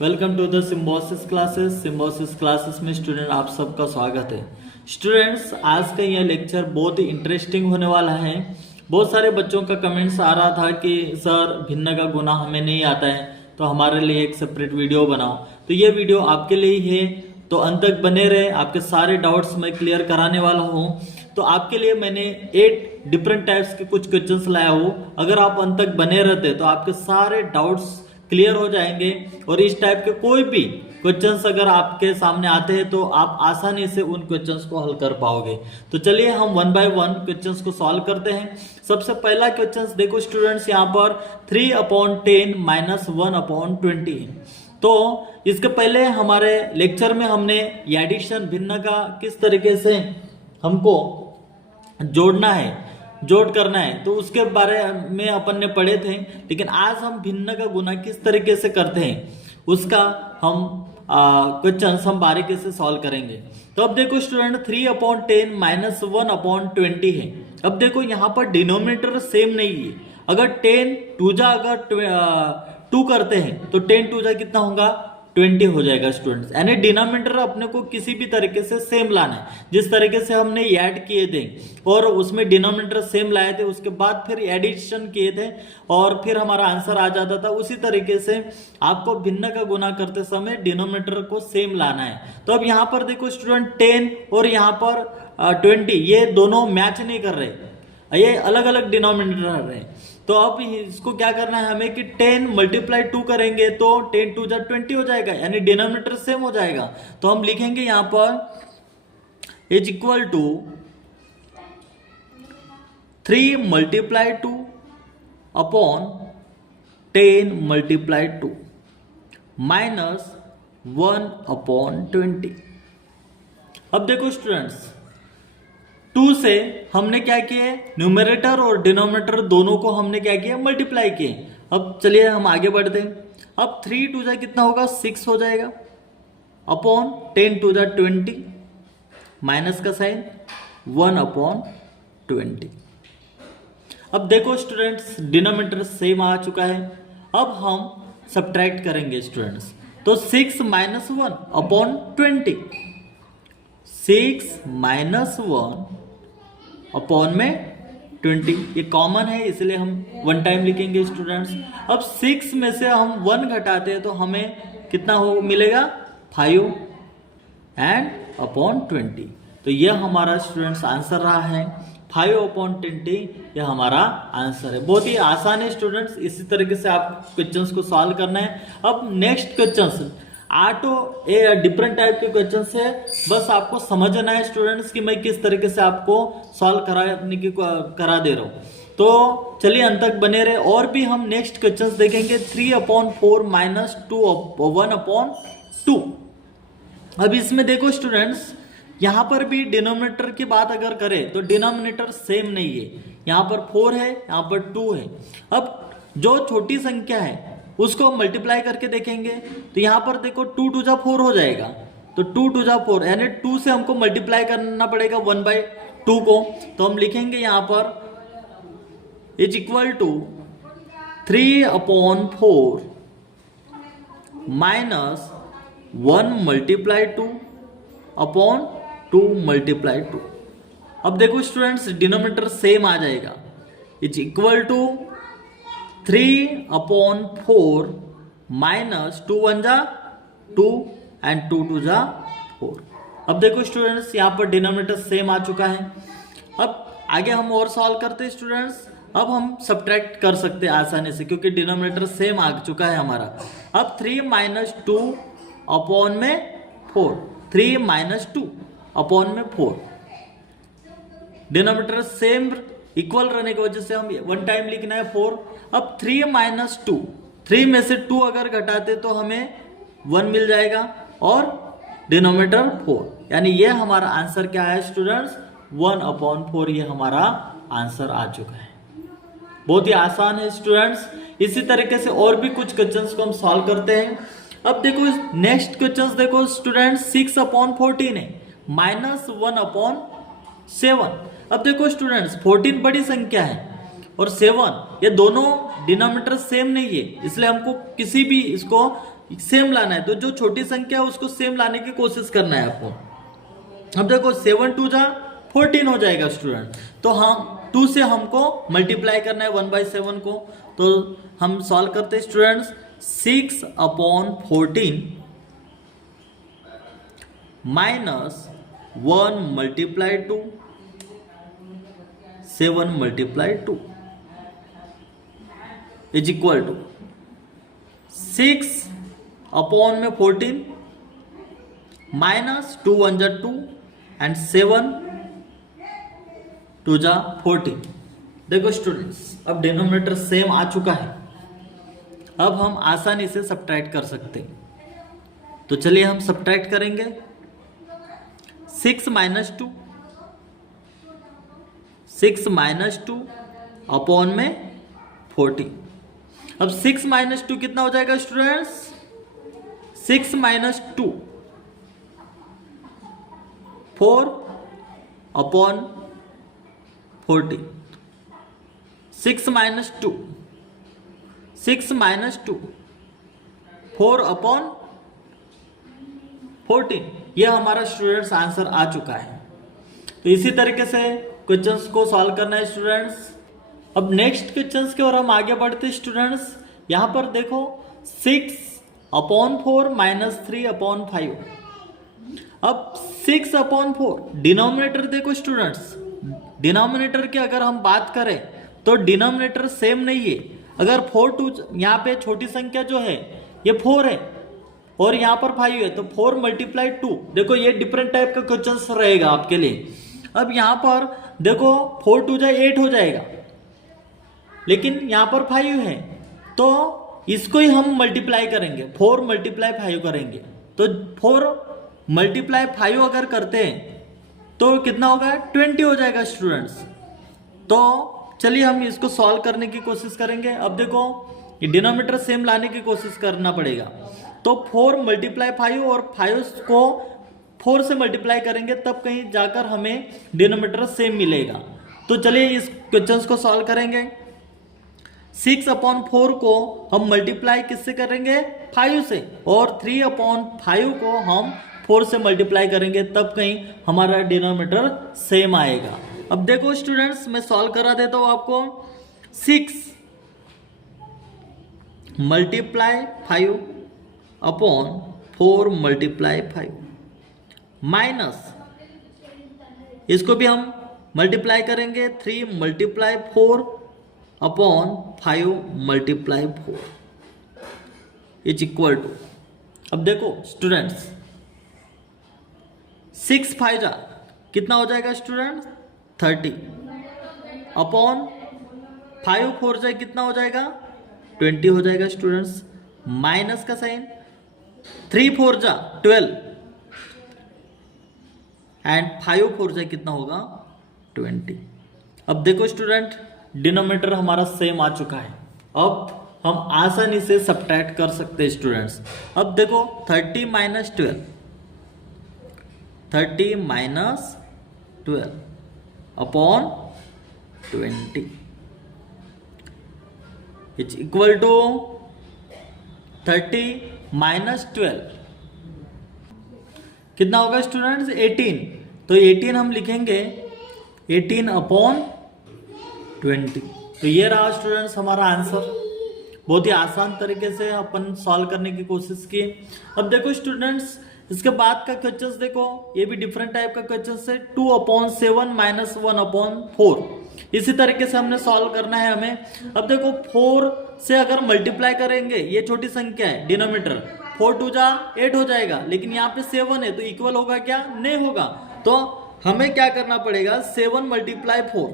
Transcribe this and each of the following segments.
Welcome to the Symbiosis classes में student आप सबका स्वागत है। स्टूडेंट्स, आज का यह लेक्चर बहुत ही इंटरेस्टिंग होने वाला है। बहुत सारे बच्चों का कमेंट्स आ रहा था कि सर भिन्न का गुना हमें नहीं आता है, तो हमारे लिए एक सेपरेट वीडियो बनाओ। तो ये वीडियो आपके लिए ही है, तो अंत तक बने रहे। आपके सारे डाउट्स मैं क्लियर कराने वाला हूँ। तो आपके लिए मैंने 8 डिफरेंट टाइप्स के कुछ क्वेश्चंस लाया हूँ। अगर आप अंत तक बने रहते तो आपके सारे डाउट्स क्लियर हो जाएंगे और इस टाइप के कोई भी क्वेश्चंस अगर आपके सामने आते हैं तो आप आसानी से उन क्वेश्चंस को हल कर पाओगे। तो चलिए हम 1 बाय 1 क्वेश्चंस को सॉल्व करते हैं। सबसे पहला क्वेश्चंस देखो स्टूडेंट्स, यहाँ पर 3/10 - 1/20 है। तो इसके पहले हमारे लेक्चर में हमने एडिशन भिन्न का किस तरीके से हमको जोड़ना है, जोड़ करना है, तो उसके बारे में अपन ने पढ़े थे। लेकिन आज हम भिन्न का गुना किस तरीके से करते हैं उसका हम क्वेश्चंस हम बारीकी से सॉल्व करेंगे। तो अब देखो स्टूडेंट, 3/10 - 1/20 है। अब देखो यहाँ पर डिनोमिनेटर सेम नहीं है। अगर 10 2 जा अगर 2 करते हैं तो 10 2 जा कितना होगा, 20 हो जाएगा स्टूडेंट्स। यानी डिनोमिनेटर अपने को किसी भी तरीके से सेम लाना है। जिस तरीके से हमने ऐड किए थे और उसमें डिनोमिनेटर सेम लाए थे, उसके बाद फिर एडिशन किए थे और फिर हमारा आंसर आ जाता था, उसी तरीके से आपको भिन्न का गुना करते समय डिनोमिनेटर को सेम लाना है। तो अब यहाँ पर देखो स्टूडेंट, 10 और यहाँ पर 20 ये दोनों मैच नहीं कर रहे, ये अलग अलग डिनोमिनेटर है। तो अब इसको क्या करना है हमें कि 10 × 2 करेंगे तो 10 2 जा 20 हो जाएगा, यानी डिनोमिनेटर सेम हो जाएगा। तो हम लिखेंगे यहां पर is equal to 3 × 2 upon 10 × 2 minus 1/20। अब देखो स्टूडेंट्स, 2 से हमने क्या किए, न्यूमरेटर और डिनोमिनेटर दोनों को हमने क्या किया, मल्टीप्लाई किए। अब चलिए हम आगे बढ़ते हैं। अब 3 2 जा कितना होगा, 6 हो जाएगा, अपॉन 10 2 जा 20, माइनस का साइन 1/20। अब देखो स्टूडेंट्स, डिनोमिनेटर सेम आ चुका है। अब हम सब्ट्रैक्ट करेंगे स्टूडेंट्स। तो 6 - 1/20, 6 - 1 अपॉन में 20, ये कॉमन है इसलिए हम 1 टाइम लिखेंगे स्टूडेंट्स। अब 6 में से हम 1 घटाते हैं तो हमें कितना हो मिलेगा, 5 एंड अपॉन 20। तो यह हमारा स्टूडेंट्स आंसर रहा है, 5/20 यह हमारा आंसर है। बहुत ही आसान है स्टूडेंट्स, इसी तरीके से आप क्वेश्चंस को सॉल्व करना है। अब नेक्स्ट क्वेश्चंस 8 डिफरेंट टाइप के क्वेश्चन है, बस आपको समझना है स्टूडेंट्स कि मैं किस तरीके से आपको सॉल्व करा दे रहा हूँ। तो चलिए अंत तक बने रहे। और भी हम नेक्स्ट क्वेश्चंस देखेंगे। 3/4 - 1/2। अब इसमें देखो स्टूडेंट्स, यहाँ पर भी डिनोमिनेटर की बात अगर करें तो डिनोमिनेटर सेम नहीं है। यहाँ पर 4 है, यहाँ पर 2 है। अब जो छोटी संख्या है उसको मल्टीप्लाई करके देखेंगे तो यहां पर देखो 2 2 जा 4 हो जाएगा। तो 2 2 जा 4 यानी 2 से हमको मल्टीप्लाई करना पड़ेगा 1/2 को। तो हम लिखेंगे यहां पर is equal to 3/4 minus 1 × 2 upon 2 × 2। अब देखो स्टूडेंट्स, डिनोमिनेटर सेम आ जाएगा, इज इक्वल टू 3/4 माइनस 2 1 जा 2 एंड 2 2 जा 4। अब देखो स्टूडेंट्स, यहाँ पर डिनोमिनेटर सेम आ चुका है। अब आगे हम और सॉल्व करते हैं स्टूडेंट्स। अब हम सब्ट्रैक्ट कर सकते हैं आसानी से क्योंकि डिनोमिनेटर सेम आ चुका है हमारा। अब 3 - 2 अपॉन में 4, 3 - 2 अपॉन में 4, डिनोमिनेटर सेम इक्वल रहने की वजह से हम 1 टाइम लिखना है 4। अब 3 - 2, 3 में से 2 अगर घटाते तो हमें 1 मिल जाएगा और डिनोमिनेटर 4, यानी ये हमारा आंसर क्या है स्टूडेंट्स, 1/4 ये हमारा आंसर आ चुका है। बहुत ही आसान है स्टूडेंट्स। इसी तरीके से और भी कुछ क्वेश्चंस को हम सॉल्व करते हैं। अब देखो नेक्स्ट क्वेश्चंस देखो स्टूडेंट्स, 6/14 है, -1/7। अब देखो स्टूडेंट्स, 14 बड़ी संख्या है और 7 ये दोनों डिनोमिनेटर सेम नहीं है, इसलिए हमको किसी भी इसको सेम लाना है, तो जो छोटी संख्या है उसको सेम लाने की कोशिश करना है आपको। अब देखो 7 2 जा 14 हो जाएगा स्टूडेंट, तो हम 2 से हमको मल्टीप्लाई करना है 1/7 को, तो हम सॉल्व करते हैं students. 6/14 minus 1 multiply 2, 7 multiply 2 is equal to 6/14 minus 2 1 जा 2 एंड 7 2 जा 14। देखो स्टूडेंट्स, अब डिनोमिनेटर सेम आ चुका है, अब हम आसानी से सब्ट्रैक्ट कर सकते हैं। तो चलिए हम सब्ट्रैक्ट करेंगे। 6 माइनस 2, 6 माइनस 2 अपॉन में 14। अब 6 माइनस 2 कितना हो जाएगा students? 6 minus 2 4 upon 14। 6 minus 2, 6 minus 2 4 upon 14। यह हमारा स्टूडेंट्स आंसर आ चुका है। तो इसी तरीके से क्वेश्चंस को सॉल्व करना है स्टूडेंट्स। अब नेक्स्ट क्वेश्चंस की ओर हम आगे बढ़ते हैं स्टूडेंट्स। यहां पर देखो 6/4 माइनस 3/5। अब 6/4 डिनोमिनेटर देखो स्टूडेंट्स, डिनोमिनेटर की अगर हम बात करें तो डिनोमिनेटर सेम नहीं है। अगर 4 2 यहाँ पे छोटी संख्या जो है ये 4 है और यहाँ पर 5 है, तो 4 मल्टीप्लाई 2। देखो ये डिफरेंट टाइप का क्वेश्चन रहेगा आपके लिए। अब यहाँ पर देखो 4 2 जा 8 हो जाएगा, लेकिन यहाँ पर 5 है, तो इसको ही हम मल्टीप्लाई करेंगे, 4 मल्टीप्लाई 5 करेंगे। तो 4 मल्टीप्लाई 5 अगर करते हैं तो कितना होगा? 20 हो जाएगा स्टूडेंट्स। तो चलिए हम इसको सॉल्व करने की कोशिश करेंगे। अब देखो ये डिनोमिनेटर सेम लाने की कोशिश करना पड़ेगा। तो 4 मल्टीप्लाई 5 और 5 को 4 से मल्टीप्लाई करेंगे, तब कहीं जाकर हमें डिनोमिनेटर सेम मिलेगा। तो चलिए इस क्वेश्चन को सॉल्व करेंगे। 6/4 को हम मल्टीप्लाई किससे करेंगे? 5 से, और 3/5 को हम 4 से मल्टीप्लाई करेंगे, तब कहीं हमारा डिनोमिनेटर सेम आएगा। अब देखो स्टूडेंट्स, मैं सॉल्व करा देता हूं आपको। 6 मल्टीप्लाई 5 अपॉन 4 मल्टीप्लाई 5 माइनस, इसको भी हम मल्टीप्लाई करेंगे 3 multiply 4 upon 5 multiply 4 is equal to, अब देखो स्टूडेंट्स 6 5 जा कितना हो जाएगा स्टूडेंट्स? 30 अपॉन 5 4 जा कितना हो जाएगा? 20 हो जाएगा स्टूडेंट्स। माइनस का साइन, 3 4 जा 12 एंड 5 4 जा कितना होगा? 20। अब देखो स्टूडेंट, डिनोमिनेटर हमारा सेम आ चुका है। अब हम आसानी से सब्ट्रैक्ट कर सकते हैं स्टूडेंट्स। अब देखो 30 minus 12, 30 minus 12 upon 20 is equal to 30 minus 12 कितना होगा स्टूडेंट्स? 18। तो 18 हम लिखेंगे 18 अपॉन 20। तो ये रहा स्टूडेंट्स हमारा आंसर। बहुत ही आसान तरीके से अपन सॉल्व करने की कोशिश की। अब देखो स्टूडेंट्स, इसके बाद का क्वेश्चंस देखो, ये भी डिफरेंट टाइप का क्वेश्चंस है। 2/7 माइनस 1/4 इसी तरीके से हमने सॉल्व करना है हमें। अब देखो 4 से अगर मल्टीप्लाई करेंगे, ये छोटी संख्या है डिनोमिनेटर, 4 2 जा 8 हो जाएगा, लेकिन यहाँ पे 7 है, तो इक्वल होगा क्या? नहीं होगा। तो हमें क्या करना पड़ेगा? 7 मल्टीप्लाई 4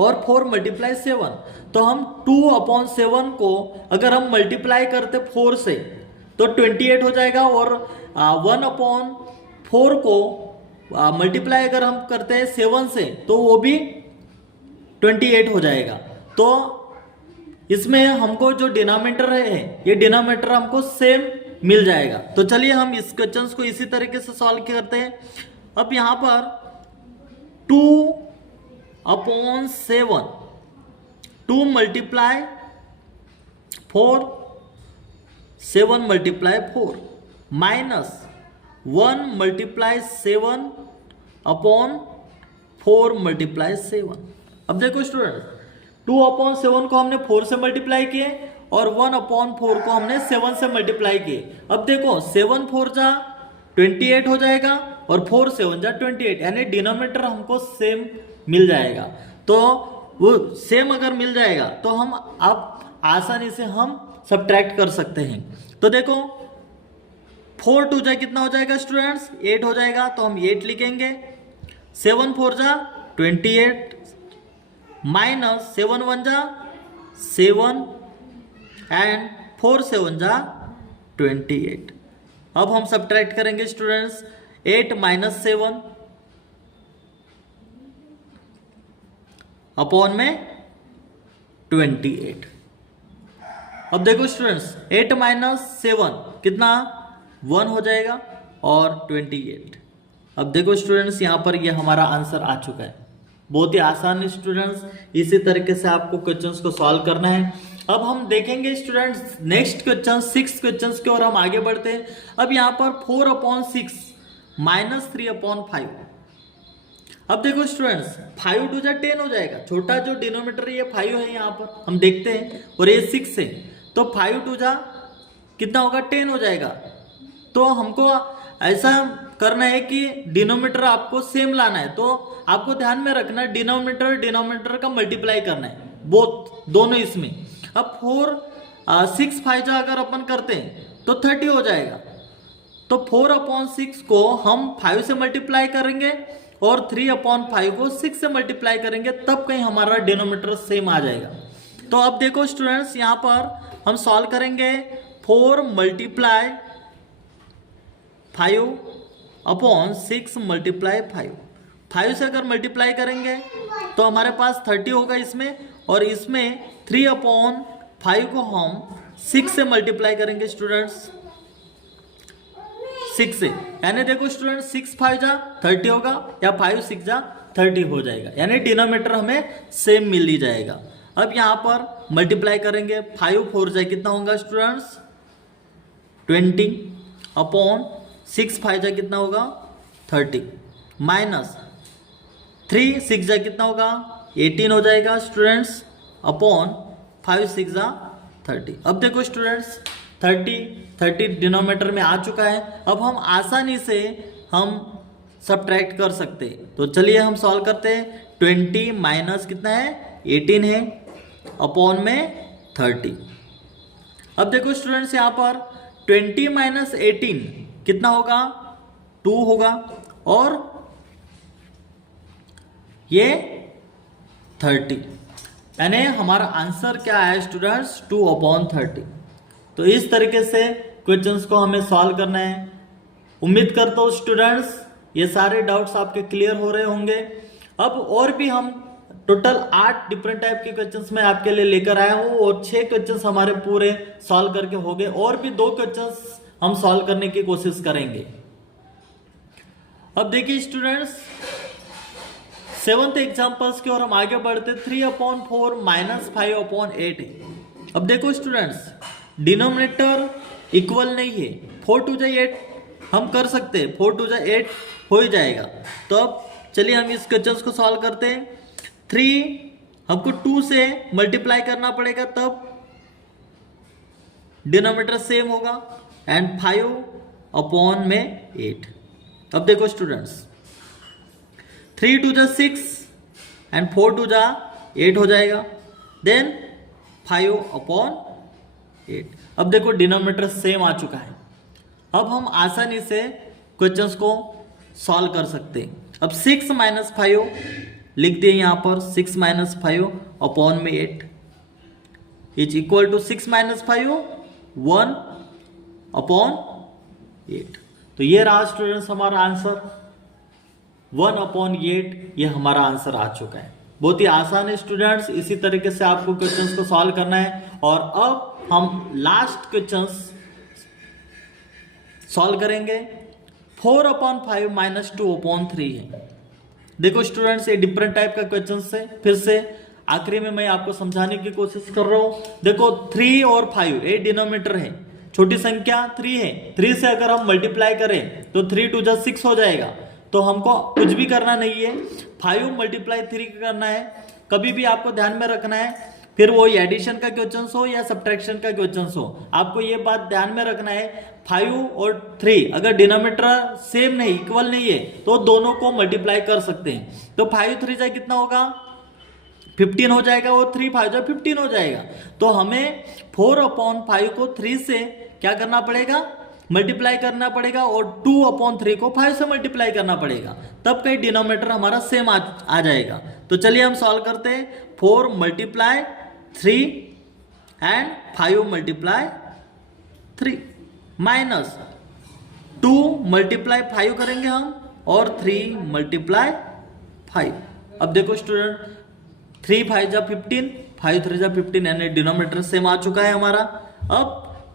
और 4 मल्टीप्लाई 7। तो हम 2/7 को अगर हम मल्टीप्लाई करते 4 से तो 28 हो जाएगा, और 1/4 को मल्टीप्लाई अगर हम करते हैं 7 से तो वो भी 28 हो जाएगा। तो इसमें हमको जो डिनोमिनेटर है ये डिनोमिनेटर हमको सेम मिल जाएगा। तो चलिए हम इस क्वेश्चन को इसी तरीके से सॉल्व करते हैं। अब यहां पर 2/7, 2 multiply 4 7 multiply 4 minus 1 multiply 7 upon 4 multiply 7। अब देखो स्टूडेंट, 2 अपॉन 7 को हमने 4 से मल्टीप्लाई किए और 1 अपॉन 4 को हमने 7 से मल्टीप्लाई किए। अब देखो 7 4 जा 28 हो जाएगा और 4 7 जा 28, यानी डिनोमिनेटर हमको सेम मिल जाएगा। तो वो सेम अगर मिल जाएगा तो हम अब आसानी से हम सब्ट्रैक्ट कर सकते हैं। तो देखो 4 2 जा कितना हो जाएगा स्टूडेंट्स, 8 हो जाएगा, तो हम 8 लिखेंगे। 7 4 जा 28 माइनस 7 1 जा 7 एंड 4 7 जा 28। अब हम सब्ट्रैक्ट करेंगे स्टूडेंट्स, 8 माइनस 7 अपॉन में 28। अब देखो स्टूडेंट्स 8 माइनस 7 कितना 1 हो जाएगा और 28। अब देखो स्टूडेंट्स यहाँ पर ये हमारा आंसर आ चुका है। बहुत ही आसान है स्टूडेंट्स, इसी तरीके से आपको क्वेश्चंस को सॉल्व करना है। अब हम देखेंगे स्टूडेंट्स नेक्स्ट क्वेश्चन 6 क्वेश्चंस की ओर हम आगे बढ़ते हैं। अब यहाँ पर 4 अपॉन 6 माइनस 3 अपॉन 5। अब देखो स्टूडेंट्स 5 2 जा 10 हो जाएगा, छोटा जो डिनोमिनेटर ये 5 है यहाँ पर हम देखते हैं और ये 6 है, तो 5 2 जा कितना होगा 10 हो जाएगा। तो हमको ऐसा करना है कि डिनोमिनेटर आपको सेम लाना है, तो आपको ध्यान में रखना डिनोमिनेटर का मल्टीप्लाई करना है, बोथ दोनों इसमें। अब 4 6 5 जा अगर अपन करते हैं तो 30 हो जाएगा, तो 4 अपॉन 6 को हम 5 से मल्टीप्लाई करेंगे और 3 अपॉन 5 को 6 से मल्टीप्लाई करेंगे, तब कहीं हमारा डिनोमिनेटर सेम आ जाएगा। तो अब देखो स्टूडेंट्स यहाँ पर हम सॉल्व करेंगे 4 मल्टीप्लाई 5 अपॉन 6 मल्टीप्लाई 5 से अगर मल्टीप्लाई करेंगे तो हमारे पास 30 होगा इसमें, और इसमें 3 अपॉन 5 को हम 6 से मल्टीप्लाई करेंगे स्टूडेंट्स, 6 से, यानी देखो स्टूडेंट 6 5 जा 30 होगा या 5 6 जा 30 हो जाएगा, यानी डिनोमिनेटर हमें सेम मिल ही जाएगा। अब यहाँ पर मल्टीप्लाई करेंगे 5 4 जा कितना होगा स्टूडेंट्स 20 अपॉन 6 5 जा कितना होगा 30 माइनस 3 6 जा कितना होगा 18 हो जाएगा स्टूडेंट्स अपॉन 5 6 जा 30। अब देखो स्टूडेंट्स 30 डिनोमिनेटर में आ चुका है। अब हम आसानी से हम सब्ट्रैक्ट कर सकते हैं, तो चलिए हम सॉल्व करते हैं। 20 माइनस कितना है 18 है अपॉन में 30। अब देखो स्टूडेंट्स यहाँ पर 20 माइनस 18 कितना होगा 2 होगा, और ये 30, यानी हमारा आंसर क्या है स्टूडेंट्स 2 अपॉन 30। तो इस तरीके से क्वेश्चंस को हमें सॉल्व करना है। उम्मीद करता हूँ स्टूडेंट्स ये सारे डाउट्स आपके क्लियर हो रहे होंगे। अब और भी हम टोटल 8 डिफरेंट टाइप के क्वेश्चंस मैं आपके लिए लेकर आया हूँ, और 6 क्वेश्चंस हमारे पूरे सॉल्व करके हो गए, और भी 2 क्वेश्चंस हम सॉल्व करने की कोशिश करेंगे। अब देखिए स्टूडेंट्स 7th एग्जाम्पल्स की ओर हम आगे बढ़ते। 3 अपॉन 4 माइनस 5 अपॉन 8 है। अब देखो स्टूडेंट्स डिनोमिनेटर इक्वल नहीं है, 4 2 जा 8 हम कर सकते हैं, 4 2 जा 8 हो ही जाएगा। तो अब चलिए हम इस क्वेश्चन को सॉल्व करते हैं। 3 हमको 2 से मल्टीप्लाई करना पड़ेगा, तब डिनोमिनेटर सेम होगा, एंड 5 अपॉन में 8। अब देखो स्टूडेंट्स 3 2 जा 6 एंड 4 2 जा 8 हो जाएगा, देन 5 अपॉन 8। अब देखो डिनोमिनेटर सेम आ चुका है। अब हम आसानी से क्वेश्चंस को सॉल्व कर सकते हैं। अब 6 माइनस 5 लिख दिए यहाँ पर, 6 माइनस 5 अपॉन में 8 is equal to 6 minus 5 1 upon 8। तो ये रहा स्टूडेंट्स हमारा आंसर 1 अपॉन 8, ये हमारा आंसर आ चुका है। बहुत ही आसान है स्टूडेंट्स, इसी तरीके से आपको क्वेश्चंस को सॉल्व करना है। और अब हम लास्ट क्वेश्चंस सॉल्व करेंगे। 4 अपॉन 5 माइनस 2 अपॉन 3 है। देखो स्टूडेंट्स ये डिफरेंट टाइप का क्वेश्चन है, फिर से आखिरी में मैं आपको समझाने की कोशिश कर रहा हूं। देखो 3 और 5 ये डिनोमिनेटर है, छोटी संख्या 3 है, 3 से अगर हम मल्टीप्लाई करें तो 3 2 6 हो जाएगा। तो हमको कुछ भी करना नहीं है, 5 मल्टीप्लाई 3 करना है। कभी भी आपको ध्यान में रखना है, फिर वो एडिशन का क्वेश्चन हो या सब्ट्रैक्शन का क्वेश्चन हो, आपको ये बात ध्यान में रखना है 5 और 3 अगर डिनोमिनेटर सेम नहीं, इक्वल नहीं है, तो दोनों को मल्टीप्लाई कर सकते हैं। तो 5 3 जा कितना होगा 15 हो जाएगा, और 3 5 जा 15 हो जाएगा। तो हमें 4/5 को 3 से क्या करना पड़ेगा, मल्टीप्लाई करना पड़ेगा, और 2/3 को 5 से मल्टीप्लाई करना पड़ेगा, तब कहीं डिनोमिनेटर हमारा सेम आ जाएगा। तो चलिए हम सॉल्व करते हैं। 4 multiply 3 and 5 multiply 3 minus 2 multiply 5 करेंगे हम, और 3 मल्टीप्लाई 5। अब देखो स्टूडेंट, 3 5 जा 15, 5 3 जा 15, यानी डिनोमिनेटर सेम आ चुका है हमारा। अब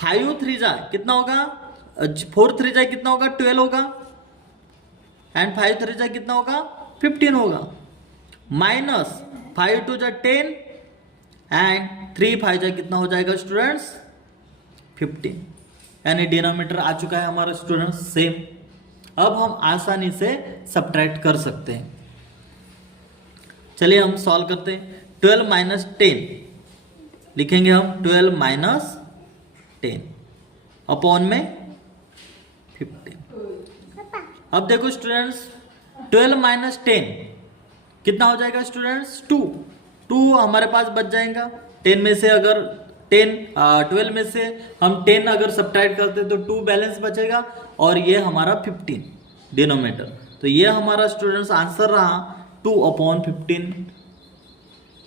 5 3 जा कितना होगा, 4 3 जा कितना होगा 12 होगा, एंड 5 3 जा कितना होगा 15 होगा, माइनस 5 2 जा 10 एंड 3 5 जा कितना हो जाएगा स्टूडेंट्स 15, यानी डिनोमिनेटर आ चुका है हमारा स्टूडेंट्स सेम। अब हम आसानी से सब्ट्रैक्ट कर सकते हैं। चलिए हम सॉल्व करते हैं। 12 माइनस 10 लिखेंगे हम, 12 माइनस 10 अपॉन में 15। अब देखो स्टूडेंट्स, 12 माइनस 10 कितना हो जाएगा स्टूडेंट्स 2 हमारे पास बच जाएगा। 10 में से अगर 12 में से हम 10 अगर सब्ट्रैक्ट करते तो 2 बैलेंस बचेगा, और ये हमारा 15 डिनोमिनेटर। तो ये हमारा स्टूडेंट्स आंसर रहा 2/15।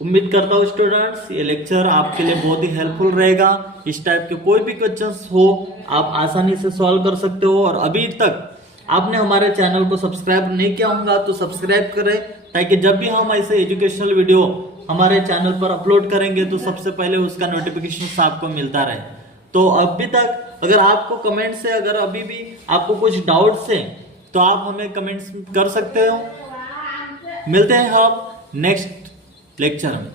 उम्मीद करता हूँ स्टूडेंट्स ये लेक्चर आपके लिए बहुत ही हेल्पफुल रहेगा। इस टाइप के कोई भी क्वेश्चंस हो आप आसानी से सॉल्व कर सकते हो। और अभी तक आपने हमारे चैनल को सब्सक्राइब नहीं किया होगा तो सब्सक्राइब करें, ताकि जब भी हम ऐसे एजुकेशनल वीडियो हमारे चैनल पर अपलोड करेंगे तो सबसे पहले उसका नोटिफिकेशन आपको मिलता रहे। तो अभी तक अगर आपको कमेंट से अगर अभी भी आपको कुछ डाउट्स है तो आप हमें कमेंट्स कर सकते हो। मिलते हैं हम नेक्स्ट लेक्चर में।